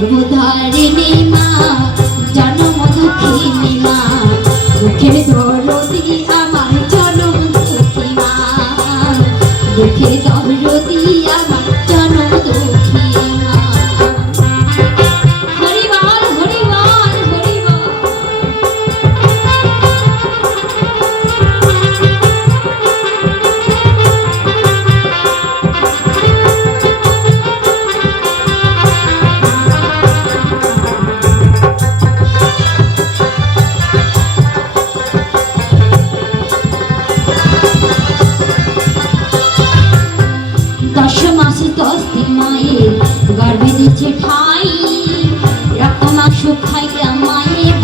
গর্ভধারিণী দশ দিন মায়ের গর্ভে দিচ্ছে ঠাই। রক্ত মাংস খাইয়া মায়ের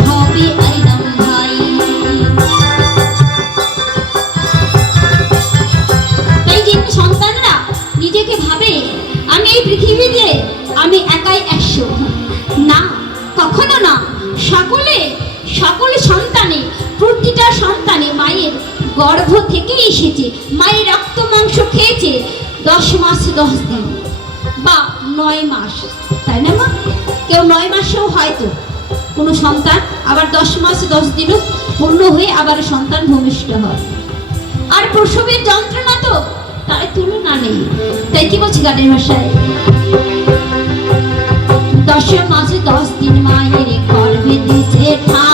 সন্তানরা, নিজেকে ভাবে, আমি এই পৃথিবীতে আমি একাই একশো। না, কখনো না, সকলে সকলে সন্তানে, প্রতিটা সন্তানে মায়ের গর্ভ থেকে এসেছে। মায়ের রক্ত মাংস খেয়েছে দশ মাস, দশ দিন বা নয় মাস, তাই না মা? কেউ নয় মাসেও হয়তো কোনো সন্তান আবার দশ মাস, দশ দিনও পূর্ণ হয়ে আবার সন্তান ভূমিষ্ঠ হয়। আর প্রসবের যন্ত্রণা তো তার তুলনা নেই। তাই কি বলছি গানের ভাষায়? দশ মাসে দশ দিন মায়ের গর্ভে দিছে ঠাই।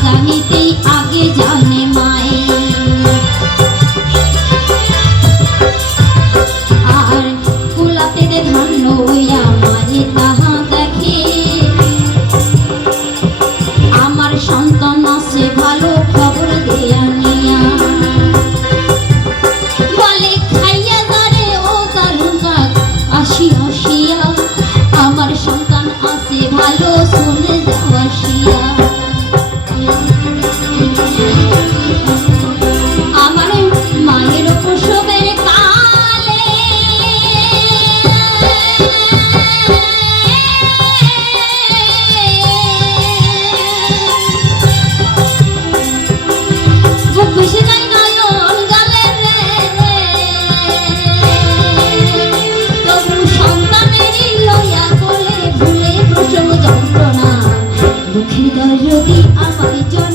আমার জন্ম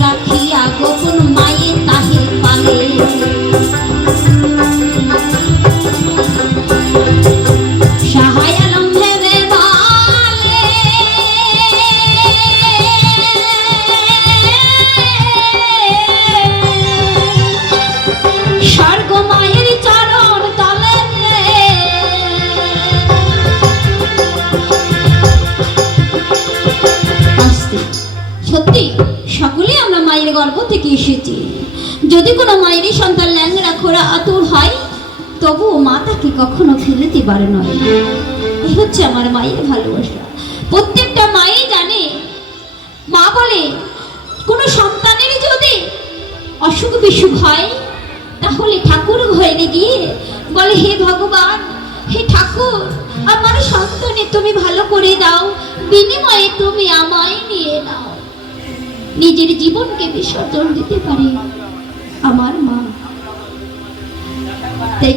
রাখিয়া গোপন যদি কোনো মায়েরই সন্তান ল্যাংরা খোরা আতুর হয়, তবুও মা তাকে কখনো ফেলতে পারে নয়। এই হচ্ছে আমার মায়ের ভালোবাসা। প্রত্যেকটা মাই জানে, মা বলে, কোনো সন্তানের যদি অসুখ বিসুখ হয়, তাহলে ঠাকুর ঘরে গিয়ে বলে, হে ভগবান, হে ঠাকুর, আমার সন্তানে তুমি ভালো করে দাও, বিনিময়ে তুমি আমায় নিয়ে নাও। নিজের জীবনকে বিসর্জন দিতে পারে। আমার মা।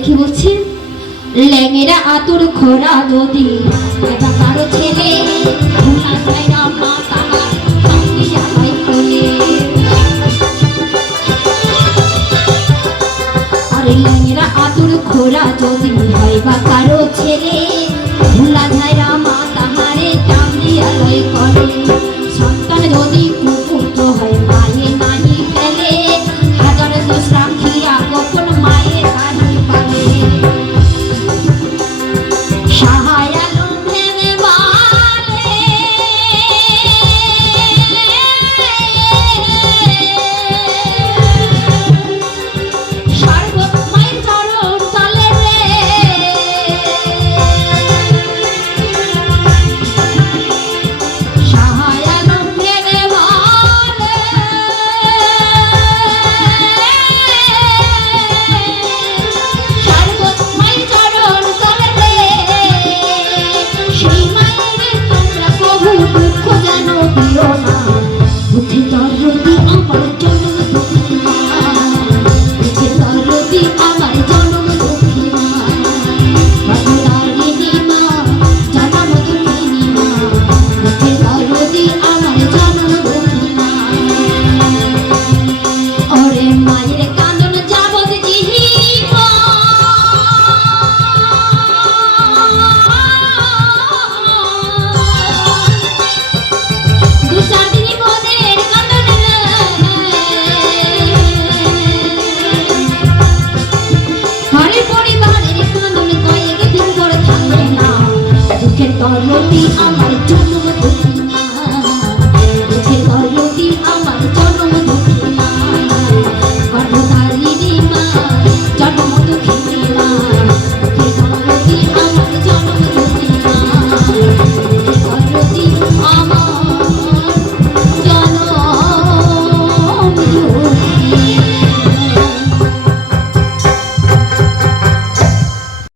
কি বলছে ল্যাঙেরা আতুর খোরা যদি এটা কারও ছেলে, ভুলা না মা খোরা যদি হয় বা কারও ছেলে, ভুলা যায় রামা তাহারে টান দিয়া লয় করে। সন্তান যদি